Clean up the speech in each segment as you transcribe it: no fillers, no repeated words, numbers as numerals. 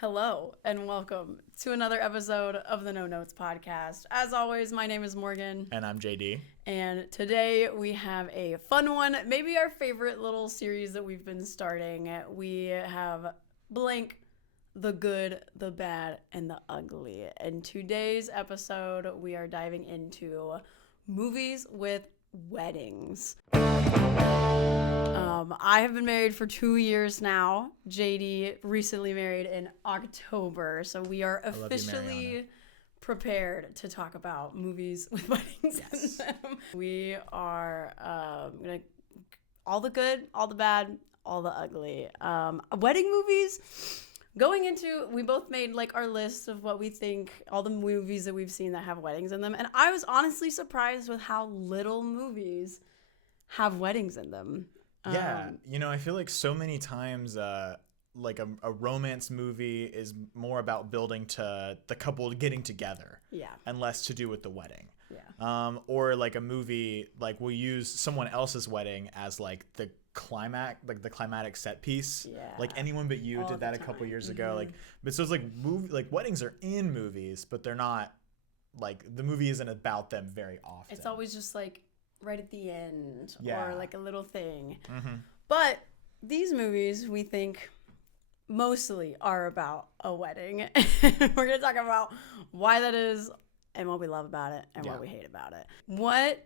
Hello and welcome to another episode of the No Notes podcast. As always, my name is Morgan. And I'm JD. And today we have a fun one, maybe our favorite little series that we've been starting. We have blank, the good, the bad, and the ugly. In today's episode, we are diving into movies with weddings. I have been married for 2 years now. JD recently married in October, so we are officially prepared to talk about movies with weddings in them. We are gonna all the good, all the bad, all the ugly. Wedding movies. Going into, we both made like our list of what we think, all the movies that we've seen that have weddings in them, and I was honestly surprised with how little movies have weddings in them. Yeah, I feel like so many times like a romance movie is more about building to the couple getting together. Yeah. And less to do with the wedding. Yeah. Or like a movie, like we'll use someone else's wedding as like the climax, like the climatic set piece. Yeah. Like Anyone But You did that a couple years ago. Like, but so it's like weddings are in movies, but they're not like the movie isn't about them very often. It's always just like right at the end Yeah. or like a little thing. Mm-hmm. But these movies we think mostly are about a wedding. We're going to talk about why that is and what we love about it and what we hate about it. What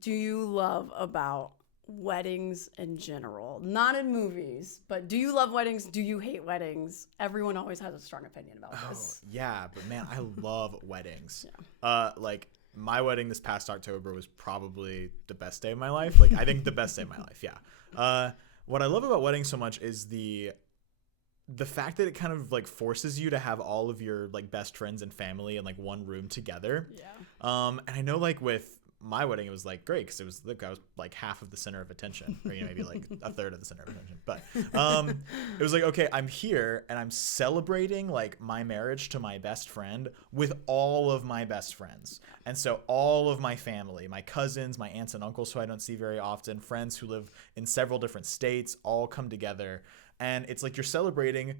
do you love about weddings in general? Not in movies, but do you love weddings? Do you hate weddings? Everyone always has a strong opinion about this. Yeah, but man, I love weddings. Yeah. Like my wedding this past October was probably the best day of my life. Like I think the best day of my life. Yeah. What I love about weddings so much is the fact that it kind of like forces you to have all of your like best friends and family in like one room together. Yeah. And I know like with my wedding, it was like great because it was like I was like half of the center of attention, or maybe like a third of the center of attention. But it was like, okay, I'm here and I'm celebrating like my marriage to my best friend with all of my best friends, and so all of my family, my cousins, my aunts and uncles who I don't see very often, friends who live in several different states, all come together, and it's like you're celebrating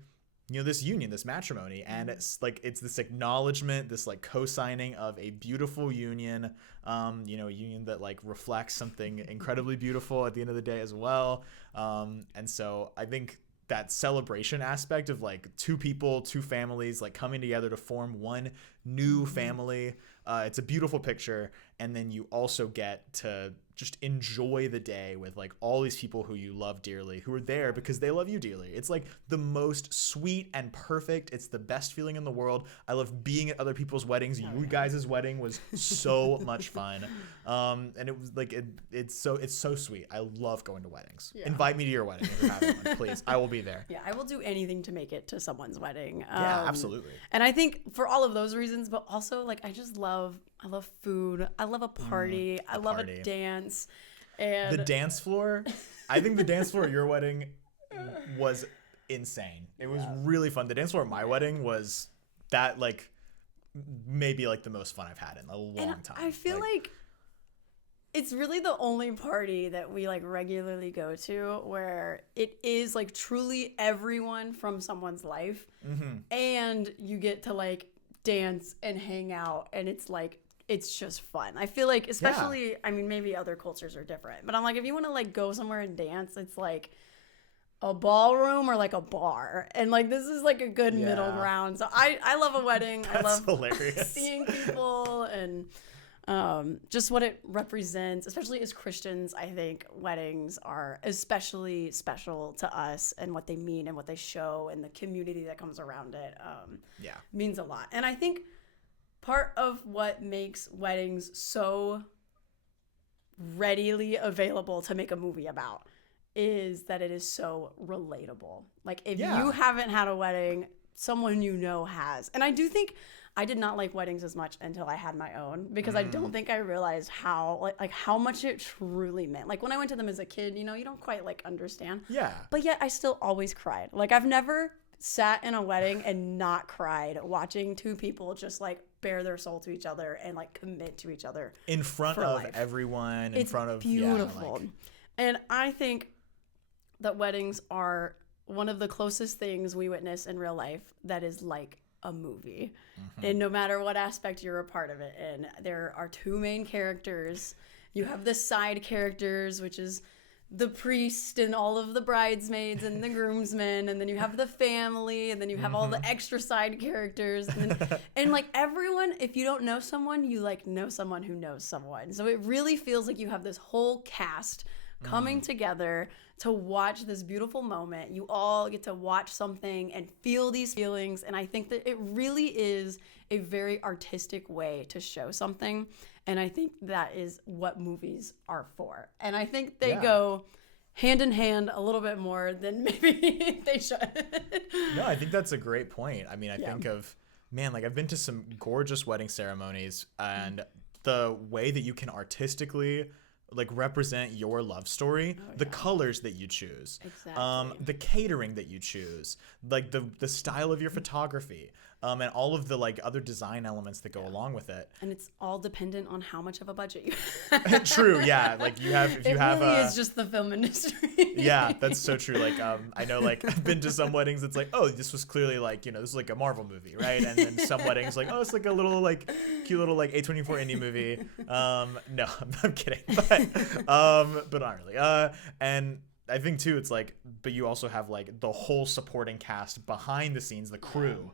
this union, this matrimony, and it's this acknowledgement, this like co-signing of a beautiful union, a union that like reflects something incredibly beautiful at the end of the day as well. And so I think that celebration aspect of like two people, two families like coming together to form one new family, it's a beautiful picture. And then you also get to just enjoy the day with like all these people who you love dearly, who are there because they love you dearly. It's like the most sweet and perfect. It's the best feeling in the world. I love being at other people's weddings. You guys' wedding was so much fun. And it was like, it's so sweet. I love going to weddings. Yeah. Invite me to your wedding if you're having one, please. I will be there. Yeah, I will do anything to make it to someone's wedding. Yeah, absolutely. And I think for all of those reasons, but also like I love food. I love a party. I love a dance. And the dance floor, I think the dance floor at your wedding was insane. It was really fun. The dance floor at my wedding was that like maybe like the most fun I've had in a long time. I feel like it's really the only party that we like regularly go to where it is like truly everyone from someone's life, and you get to like dance and hang out, and it's just fun. I feel like, especially, I mean, maybe other cultures are different, but I'm like, if you want to like go somewhere and dance, it's like a ballroom or like a bar, and like this is like a good middle ground. So I love a wedding. That's I love hilarious. Seeing people and just what it represents, especially as Christians. I think weddings are especially special to us, and what they mean and what they show and the community that comes around it means a lot. And I think part of what makes weddings so readily available to make a movie about is that it is so relatable. Like if you haven't had a wedding, someone you know has. And I do think I did not like weddings as much until I had my own, because I don't think I realized how like how much it truly meant. Like when I went to them as a kid, you don't quite like understand. Yeah. But yet I still always cried. Like I've never sat in a wedding and not cried watching two people just like bare their soul to each other and like commit to each other in front of everyone, in front of beautiful. And I think that weddings are one of the closest things we witness in real life that is like a movie. And no matter what aspect you're a part of it in, there are two main characters. You have the side characters, which is the priest and all of the bridesmaids and the groomsmen, and then you have the family, and then you have all the extra side characters, and like everyone, if you don't know someone, you like know someone who knows someone. So it really feels like you have this whole cast coming together to watch this beautiful moment. You all get to watch something and feel these feelings, and I think that it really is a very artistic way to show something. And I think that is what movies are for. And I think they go hand in hand a little bit more than maybe they should. No, I think that's a great point. I mean, I think of, man, like I've been to some gorgeous wedding ceremonies, and the way that you can artistically like represent your love story, the colors that you choose, the catering that you choose, like the style of your photography, and all of the like other design elements that go along with it. And it's all dependent on how much of a budget you have. True, yeah. Like if you have is just the film industry. Yeah, that's so true. Like I know, like I've been to some weddings that's like, oh, this was clearly like, this is like a Marvel movie, right? And then some weddings like, oh, it's like a little like cute little like A24 indie movie. No, I'm kidding, but not really. And I think too, it's like, but you also have like the whole supporting cast behind the scenes, the crew,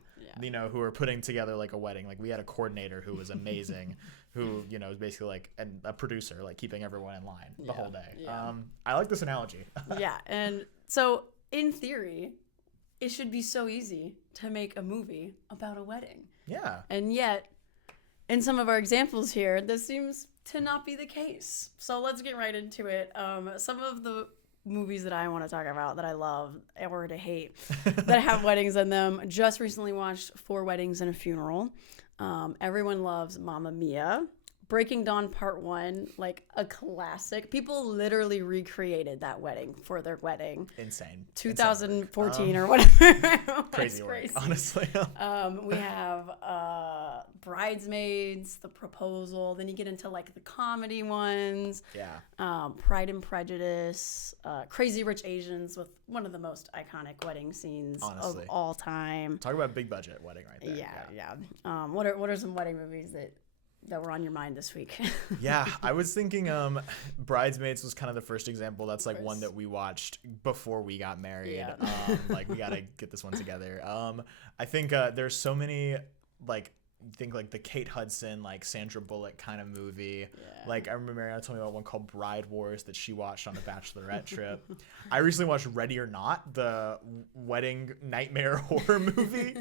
who are putting together like a wedding. Like we had a coordinator who was amazing, who was basically like a producer, like keeping everyone in line the whole day. Yeah. I like this analogy. Yeah, and so in theory, it should be so easy to make a movie about a wedding. Yeah. And yet, in some of our examples here, this seems to not be the case. So let's get right into it. Some of the movies that I want to talk about that I love or to hate that have weddings in them. Just recently watched 4 Weddings and a Funeral. Everyone loves Mamma Mia. Breaking Dawn Part 1, like a classic. People literally recreated that wedding for their wedding. Insane. 2014 or whatever. Crazy work, honestly. We have Bridesmaids, The Proposal. Then you get into like the comedy ones. Yeah. Pride and Prejudice. Crazy Rich Asians with one of the most iconic wedding scenes of all time. Talk about big budget wedding right there. Yeah. What are some wedding movies that were on your mind this week? Yeah, I was thinking Bridesmaids was kind of the first example. That's like one that we watched before we got married. Yeah. Like we got to get this one together. I think there's so many like think like the Kate Hudson, like Sandra Bullock kind of movie. Like I remember Mariana told me about one called Bride Wars that she watched on a bachelorette trip. I recently watched Ready or Not, the wedding nightmare horror movie.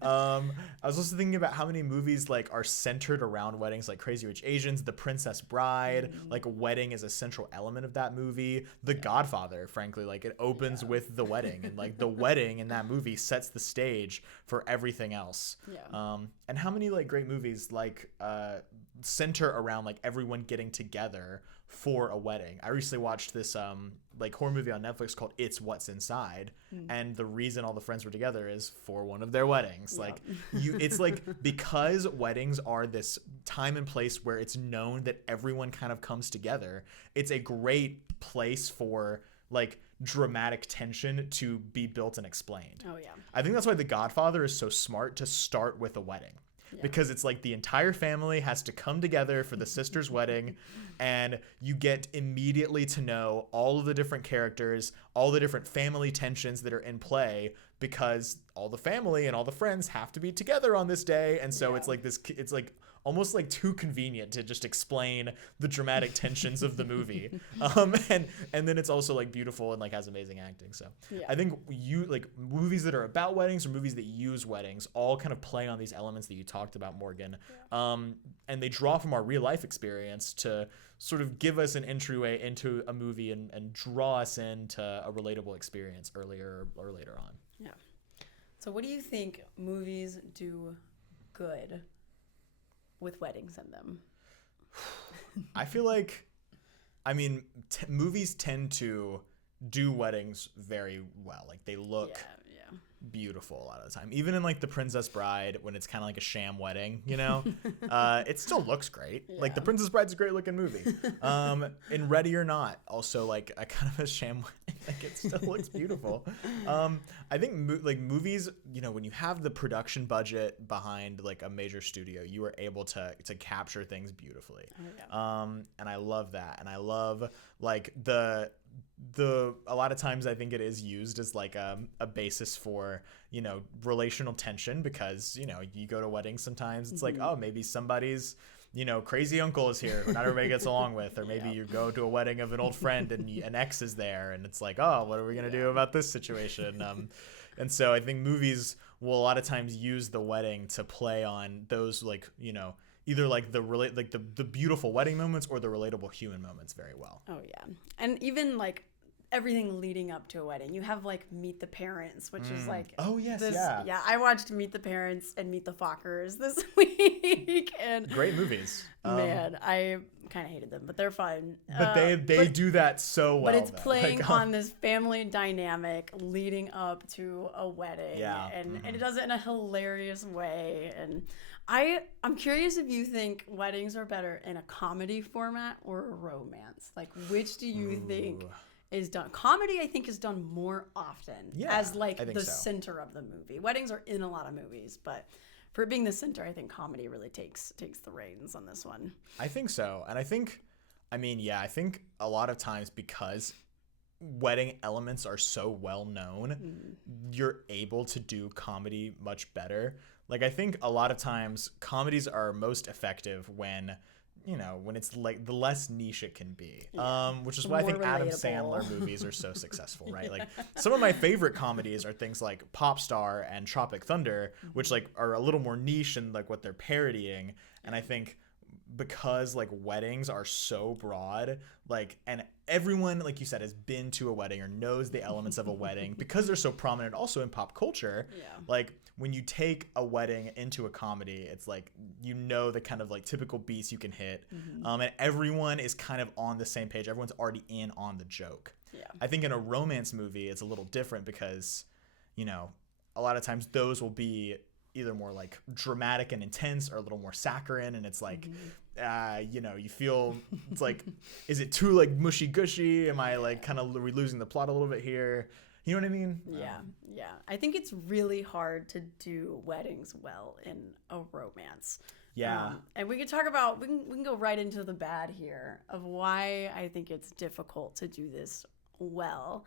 I was also thinking about how many movies like are centered around weddings, like Crazy Rich Asians, The Princess Bride. Like a wedding is a central element of that movie. The Godfather, frankly, like it opens with the wedding, and like the wedding in that movie sets the stage for everything else. And how many like great movies like center around like everyone getting together for a wedding. I recently watched this like horror movie on Netflix called It's What's Inside, and the reason all the friends were together is for one of their weddings. Like it's like because weddings are this time and place where it's known that everyone kind of comes together, it's a great place for like dramatic tension to be built and explained. I think that's why The Godfather is so smart to start with a wedding. Because it's like the entire family has to come together for the sister's wedding, and you get immediately to know all of the different characters, all the different family tensions that are in play, because all the family and all the friends have to be together on this day. And so it's like this, it's like almost like too convenient to just explain the dramatic tensions of the movie. And then it's also like beautiful and like has amazing acting. So I think you like movies that are about weddings or movies that use weddings all kind of play on these elements that you talked about, Morgan. And they draw from our real life experience to sort of give us an entryway into a movie and draw us into a relatable experience earlier or later on. Yeah. So what do you think movies do good with weddings in them? I feel like, I mean, movies tend to do weddings very well. Like they look beautiful a lot of the time. Even in like The Princess Bride, when it's kind of like a sham wedding, you know, it still looks great. Yeah. Like The Princess Bride's a great looking movie. In Ready or Not, also like a kind of a sham wedding, like it still looks beautiful. I think like movies, you know, when you have the production budget behind like a major studio, you are able to capture things beautifully. Oh, yeah. And I love that. And I love like a lot of times I think it is used as like a basis for, you know, relational tension, because, you know, you go to weddings sometimes, it's like, oh, maybe somebody's, you know, crazy uncle is here who not everybody gets along with, or maybe you go to a wedding of an old friend and an ex is there, and it's like, oh, what are we gonna do about this situation? And so I think movies will a lot of times use the wedding to play on those, like, you know, either like the beautiful wedding moments or the relatable human moments very well. Oh yeah. And even like everything leading up to a wedding. You have like Meet the Parents, which is like, oh yes, yeah. I watched Meet the Parents and Meet the Fockers this week, and great movies. Man, I kind of hated them, but they're fun. But they do that so well. But it's playing on this family dynamic leading up to a wedding, and it does it in a hilarious way. And I'm curious if you think weddings are better in a comedy format or a romance. Like, which do you think is done? Comedy, I think, is done more often as like the center of the movie. Weddings are in a lot of movies, but for it being the center, I think comedy really takes the reins on this one. I think so. And I think a lot of times, because wedding elements are so well known, you're able to do comedy much better. Like, I think a lot of times comedies are most effective when, you know, when it's like the less niche it can be, which is why I think Adam Sandler movies are so successful, right? Like, some of my favorite comedies are things like Pop Star and Tropic Thunder, which like are a little more niche in like what they're parodying. And I think because like weddings are so broad, like, and everyone, like you said, has been to a wedding or knows the elements of a wedding because they're so prominent also in pop culture. Like, when you take a wedding into a comedy, it's like, you know, the kind of like typical beats you can hit, and everyone is kind of on the same page. Everyone's already in on the joke. I think in a romance movie it's a little different because, you know, a lot of times those will be either more like dramatic and intense or a little more saccharine, and it's like, you know, you feel it's like, is it too like mushy gushy? Am I like kind of losing the plot a little bit here? You know what I mean? Yeah. I think it's really hard to do weddings well in a romance. And we can talk about, we can go right into the bad here of why I think it's difficult to do this well.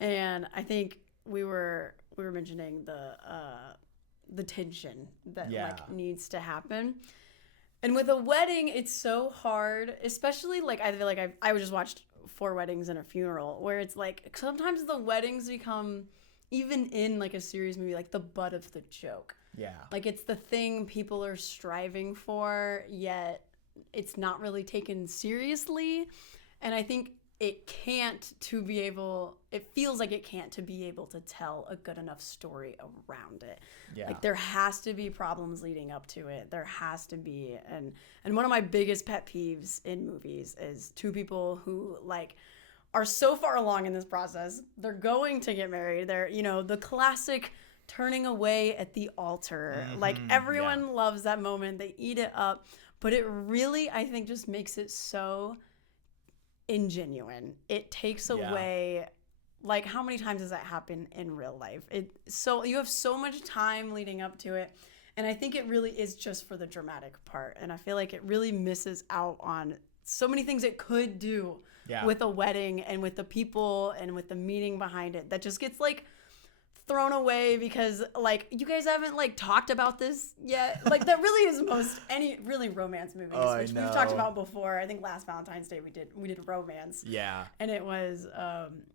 And I think we were mentioning the tension that like needs to happen. And with a wedding, it's so hard, especially like, I feel like I just watched 4 weddings and a funeral, where it's like sometimes the weddings become, even in like a serious movie, like the butt of the joke. Like, it's the thing people are striving for, yet it's not really taken seriously. And I think it feels like it can't to be able to tell a good enough story around it. Like, there has to be problems leading up to it. There has to be. And one of my biggest pet peeves in movies is 2 people who like are so far along in this process. They're going to get married. They're, you know, the classic turning away at the altar. Like, everyone loves that moment. They eat it up. But it really, I think, just makes it so ingenuine. It takes away, like, how many times does that happen in real life? So you have so much time leading up to it, and I think it really is just for the dramatic part. And I feel like it really misses out on so many things it could do with a wedding and with the people and with the meaning behind it that just gets like thrown away because like you guys haven't like talked about this yet. Like, that really is most any really romance movies, which we've talked about before. I think last Valentine's Day we did romance. And it was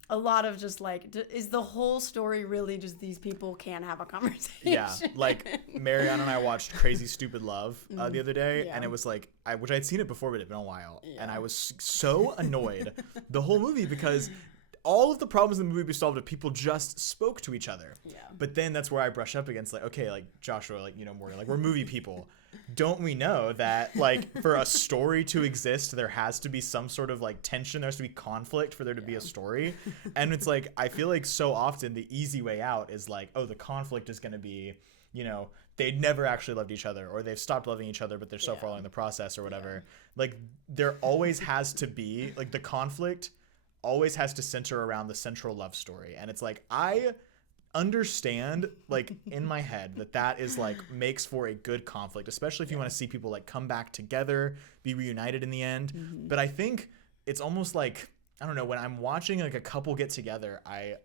a lot of just like, is the whole story really just these people can't have a conversation? Like Mariana and I watched Crazy Stupid Love the other day, and it was like, which I'd seen it before, but it'd been a while, and I was so annoyed the whole movie because all of the problems in the movie would be solved if people just spoke to each other. Yeah. But then that's where I brush up against, like, okay, like Joshua, like, you know, Morgan, like, we're movie people. Don't we know that, like, for a story to exist, there has to be some sort of, like, tension, there has to be conflict for there to be a story? And it's like, I feel like so often the easy way out is like, oh, the conflict is going to be, you know, they never actually loved each other, or they've stopped loving each other, but they're so far along in the process, or whatever. Like, there always has to be, like, the conflict always has to center around the central love story. And it's like, I understand, like, in my head that is, like, makes for a good conflict, especially if you want to see people, like, come back together, be reunited in the end. But I think it's almost like, I don't know, when I'm watching, like, a couple get together, I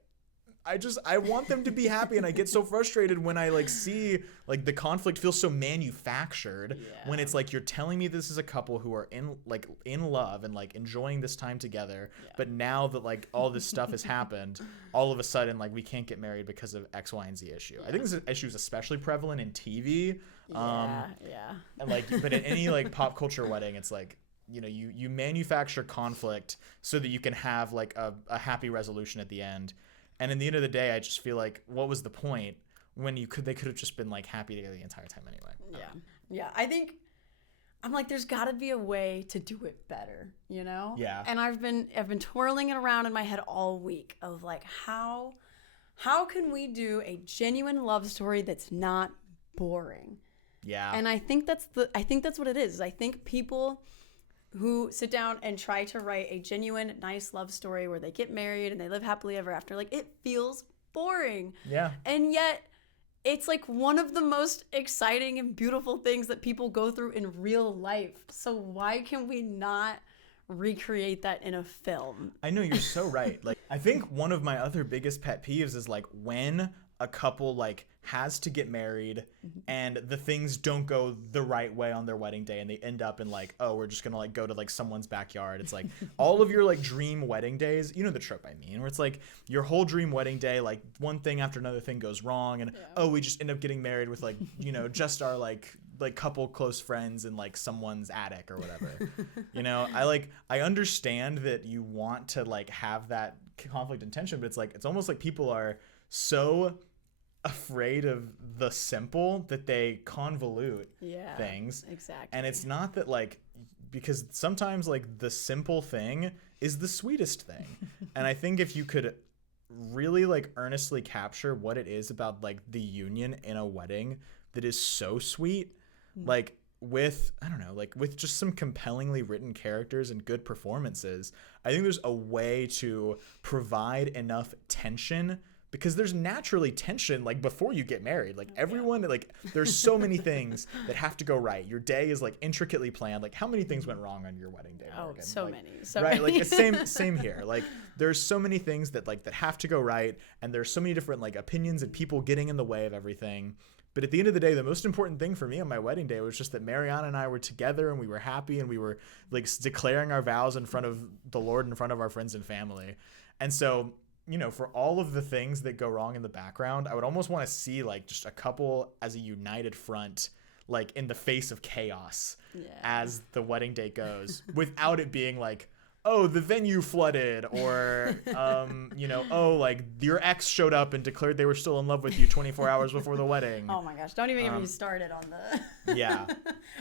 want them to be happy, and I get so frustrated when I, like, see, like, the conflict feels so manufactured when it's like, you're telling me this is a couple who are in love and, like, enjoying this time together, but now that, like, all this stuff has happened, all of a sudden, like, we can't get married because of X, Y, and Z issue. I think this issue is especially prevalent in TV. And, like, but in any, like, pop culture wedding, it's like, you know, you manufacture conflict so that you can have, like, a happy resolution at the end. And in the end of the day, I just feel like, what was the point when they could have just been, like, happy together the entire time anyway? Yeah. I think I'm like, there's got to be a way to do it better, you know? Yeah. And I've been twirling it around in my head all week of, like, how can we do a genuine love story that's not boring? Yeah. And I think that's what it is. I think people who sit down and try to write a genuine, nice love story where they get married and they live happily ever after, like, it feels boring. Yeah. And yet it's, like, one of the most exciting and beautiful things that people go through in real life. So why can we not recreate that in a film? I know, you're so right. Like, I think one of my other biggest pet peeves is, like, when a couple, like, has to get married and the things don't go the right way on their wedding day, and they end up in, like, oh, we're just gonna, like, go to, like, someone's backyard. It's like all of your, like, dream wedding days, you know the trope I mean, where it's like your whole dream wedding day, like, one thing after another thing goes wrong, and oh, we just end up getting married with, like, you know, just our, like couple close friends in, like, someone's attic or whatever. You know, I understand that you want to, like, have that conflict and tension, but it's like, it's almost like people are so afraid of the simple that they convolute things. Exactly. And it's not that, like, because sometimes, like, the simple thing is the sweetest thing. And I think if you could really, like, earnestly capture what it is about, like, the union in a wedding that is so sweet, like, with, I don't know, like, with just some compellingly written characters and good performances, I think there's a way to provide enough tension, because there's naturally tension, like, before you get married. Like, everyone, like, there's so many things that have to go right. Your day is, like, intricately planned. Like, how many things went wrong on your wedding day, Morgan? So like, many. So right? many. Like, same here. Like, there's so many things that, like, that have to go right, and there's so many different, like, opinions and people getting in the way of everything. But at the end of the day, the most important thing for me on my wedding day was just that Mariana and I were together, and we were happy, and we were, like, declaring our vows in front of the Lord, in front of our friends and family. And so, you know, for all of the things that go wrong in the background, I would almost want to see, like, just a couple as a united front, like, in the face of chaos as the wedding day goes, without it being like, oh, the venue flooded, or, you know, oh, like, your ex showed up and declared they were still in love with you 24 hours before the wedding. Oh my gosh, don't even get me started on the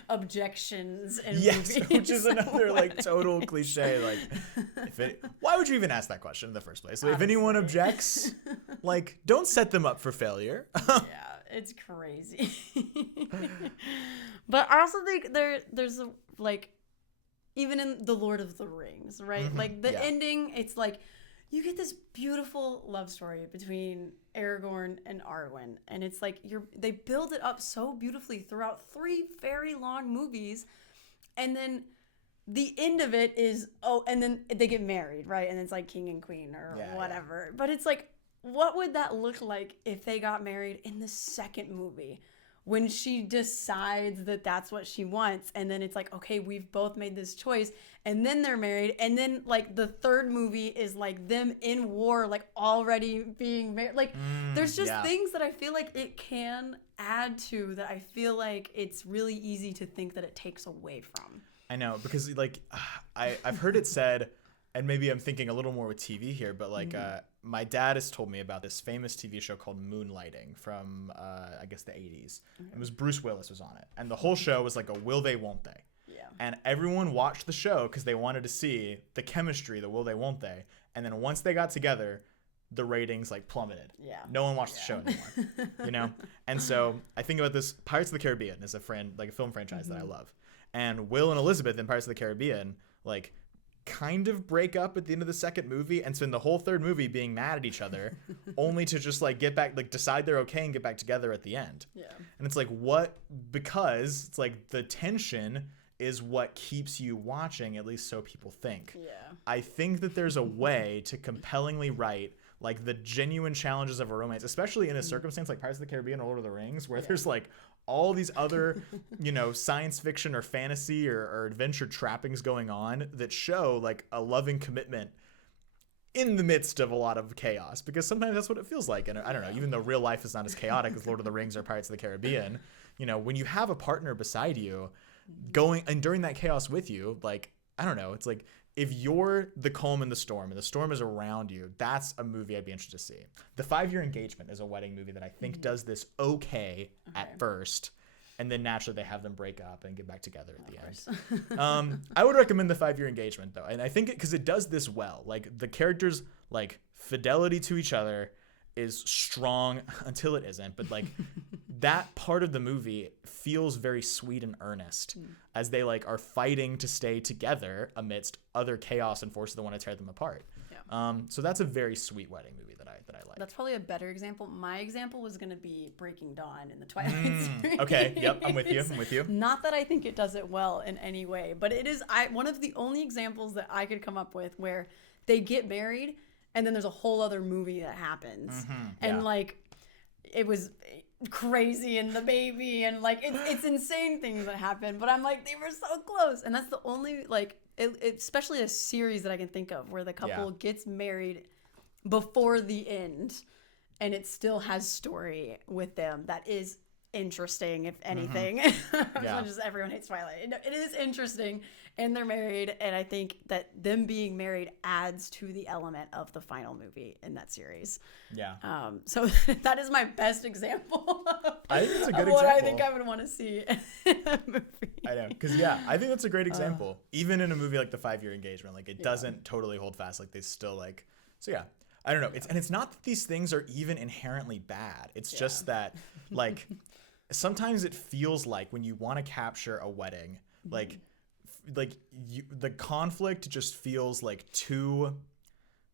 objections and movies. Which is another, like, total cliche. Like, why would you even ask that question in the first place? Like, if anyone objects, like, don't set them up for failure. Yeah, it's crazy. But I also think there's a, like, even in The Lord of the Rings, right? Like, the ending, it's like, you get this beautiful love story between Aragorn and Arwen. And it's like, they build it up so beautifully throughout 3 very long movies. And then the end of it is, oh, and then they get married, right? And it's like king and queen or whatever. But it's like, what would that look like if they got married in the second movie? When she decides that that's what she wants, and then it's like, okay, we've both made this choice, and then they're married, and then, like, the third movie is, like, them in war, like, already being married. Like, there's just things that I feel like it can add to that I feel like it's really easy to think that it takes away from. I know, because, like, I've heard it said, and maybe I'm thinking a little more with TV here, but like my dad has told me about this famous TV show called Moonlighting from I guess the 80s. It was Bruce Willis was on it, and the whole show was like a will they won't they. Yeah. And everyone watched the show because they wanted to see the chemistry, the will they won't they, and then once they got together, the ratings like plummeted. Yeah. No one watched the show anymore. You know? And so I think about this. Pirates of the Caribbean is a film franchise that I love. And Will and Elizabeth in Pirates of the Caribbean like kind of break up at the end of the second movie and spend the whole third movie being mad at each other only to just like get back, like decide they're okay and get back together at the end. Yeah. And it's like, what? Because it's like the tension is what keeps you watching, at least so people think. Yeah. I think that there's a way to compellingly write like the genuine challenges of a romance, especially in a circumstance like Pirates of the Caribbean or Lord of the Rings, where there's like all these other, you know, science fiction or fantasy or adventure trappings going on that show like a loving commitment in the midst of a lot of chaos, because sometimes that's what it feels like. And I don't know, even though real life is not as chaotic as Lord of the Rings or Pirates of the Caribbean, you know, when you have a partner beside you going and during that chaos with you, like, I don't know, it's like, if you're the calm in the storm and the storm is around you, that's a movie I'd be interested to see. The 5-Year Engagement is a wedding movie that I think does this okay at first, and then naturally they have them break up and get back together at the end. I would recommend the 5-Year Engagement though, and I think because it does this well. Like the characters' like fidelity to each other is strong until it isn't, but like that part of the movie feels very sweet and earnest as they like are fighting to stay together amidst other chaos and forces that want to tear them apart. Yeah. So that's a very sweet wedding movie that I like. That's probably a better example. My example was going to be Breaking Dawn in the Twilight series. Okay. Yep. I'm with you. Not that I think it does it well in any way, but it is one of the only examples that I could come up with where they get married and then there's a whole other movie that happens. And like it was crazy and the baby and like it's insane things that happen, but I'm like, they were so close. And that's the only like especially a series that I can think of where the couple gets married before the end and it still has story with them that is interesting, if anything. As much as everyone hates Twilight, it is interesting, and they're married, and I think that them being married adds to the element of the final movie in that series. So that is my best example I think it's a good what example. I think I would want to see in a movie. I know, because I think that's a great example. Even in a movie like the 5-Year Engagement, like it doesn't totally hold fast, like they still like, so I don't know. It's not that these things are even inherently bad. It's just that like sometimes it feels like when you want to capture a wedding, like the conflict just feels like too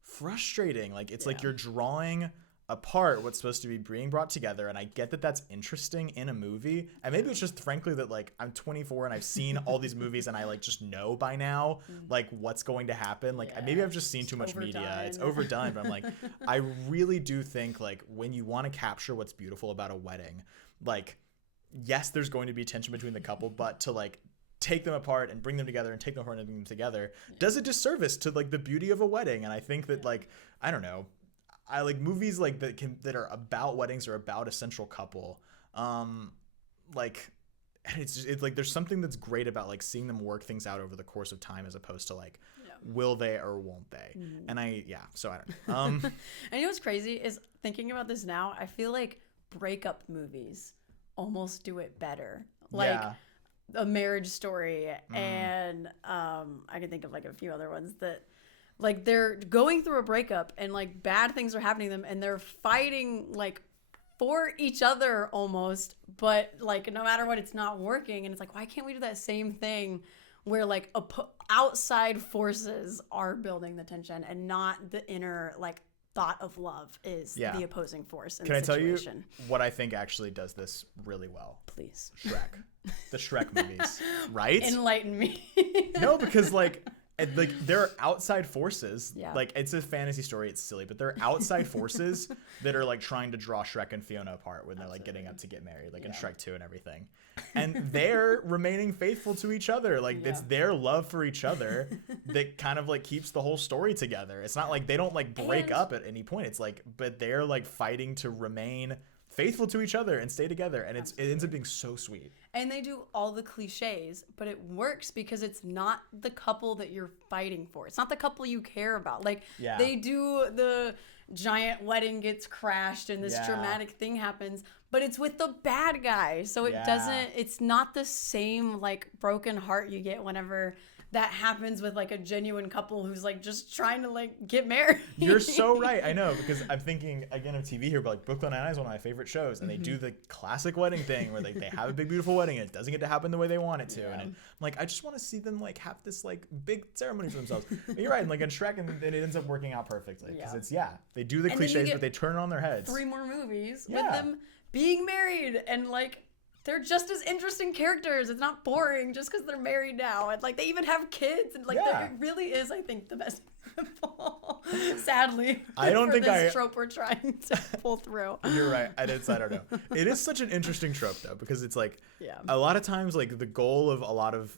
frustrating. Like it's like you're drawing apart what's supposed to be being brought together, and I get that that's interesting in a movie, and maybe it's just frankly that like I'm 24 and I've seen all these movies and I like just know by now like what's going to happen. Like maybe I've just seen too much media. It's overdone, but I'm like, I really do think like when you want to capture what's beautiful about a wedding, like yes, there's going to be tension between the couple, but to like take them apart and bring them together and take them apart and bring them together does a disservice to like the beauty of a wedding. And I think that like, I don't know, I like movies like that are about weddings or about a central couple. Like it's like there's something that's great about like seeing them work things out over the course of time as opposed to like will they or won't they. And so I don't know. And you know what's crazy is thinking about this now, I feel like breakup movies almost do it better. Like A Marriage Story and I can think of like a few other ones that like they're going through a breakup and like bad things are happening to them and they're fighting like for each other almost, but like no matter what, it's not working. And it's like, why can't we do that same thing where like outside forces are building the tension and not the inner like thought of love is the opposing force in the situation. Tell you what I think actually does this really well? Please. Shrek. The Shrek movies, right? Enlighten me. No, because like there are outside forces. Like it's a fantasy story, it's silly, but there are outside forces that are like trying to draw Shrek and Fiona apart when they're like getting up to get married, like in Shrek 2 and everything. And they're remaining faithful to each other. Like it's their love for each other that kind of like keeps the whole story together. It's not like they don't like break up at any point. It's like, but they're like fighting to remain faithful to each other and stay together, and it ends up being so sweet. And they do all the cliches, but it works because it's not the couple that you're fighting for. It's not the couple you care about. Like, they do the giant wedding gets crashed and this dramatic thing happens, but it's with the bad guy. So it's not the same, like, broken heart you get whenever that happens with, like, a genuine couple who's, like, just trying to, like, get married. You're so right. I know, because I'm thinking, again, of TV here, but, like, Brooklyn Nine-Nine is one of my favorite shows, and they do the classic wedding thing where, like, they have a big, beautiful wedding, and it doesn't get to happen the way they want it to. And I'm like, I just want to see them, like, have this, like, big ceremony for themselves. But you're right. And, like, in Shrek, and it ends up working out perfectly. Because it's, they do the cliches, but they turn it on their heads. 3 more movies with them being married, and, like, they're just as interesting characters. It's not boring just because they're married now. And, like, they even have kids. And, like, it really is, I think, the best example, sadly, I don't think this trope we're trying to pull through. You're right. I don't know. It is such an interesting trope, though, because it's, like, a lot of times, like, the goal of a lot of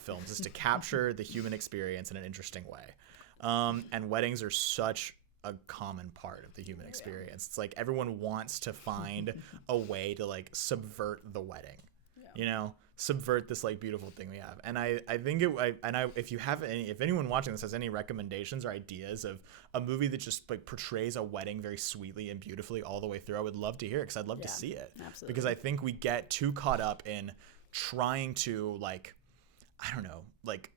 films is to capture the human experience in an interesting way. And weddings are such a common part of the human experience. It's like everyone wants to find a way to, like, subvert the wedding, you know, subvert this, like, beautiful thing we have. And I think if anyone watching this has any recommendations or ideas of a movie that just, like, portrays a wedding very sweetly and beautifully all the way through, I would love to hear it, because I'd love to see it. Absolutely. Because I think we get too caught up in trying to, like, I don't know, like,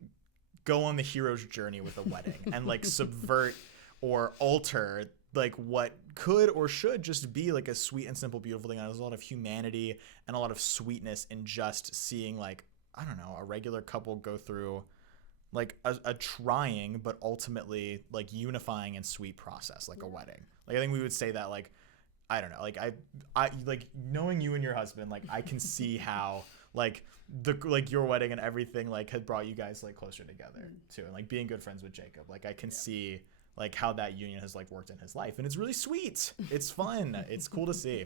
go on the hero's journey with a wedding and, like, subvert or alter, like, what could or should just be, like, a sweet and simple, beautiful thing. And there's a lot of humanity and a lot of sweetness in just seeing, like, I don't know, a regular couple go through, like, a trying but ultimately, like, unifying and sweet process, like a wedding. Like, I think we would say that, like, I don't know, like, I like, knowing you and your husband, like, I can see how, like, your wedding and everything, like, had brought you guys, like, closer together too, and, like, being good friends with Jacob, like, I can see, like, how that union has, like, worked in his life, and it's really sweet. It's fun. It's cool to see.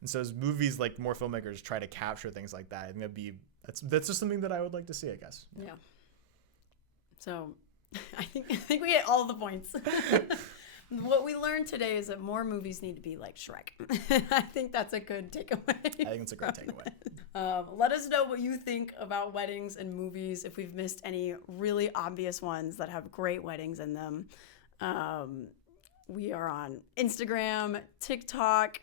And so as movies, like, more filmmakers try to capture things like that, I think that's just something that I would like to see, I guess. Yeah. So I think we hit all the points. What we learned today is that more movies need to be like Shrek. I think that's a good takeaway. I think it's a great takeaway. Let us know what you think about weddings and movies, if we've missed any really obvious ones that have great weddings in them. We are on Instagram, TikTok,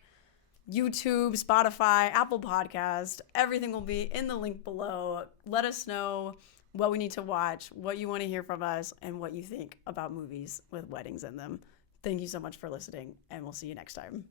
YouTube, Spotify, Apple Podcast. Everything will be in the link below. Let us know what we need to watch, what you want to hear from us, and what you think about movies with weddings in them. Thank you so much for listening, and we'll see you next time.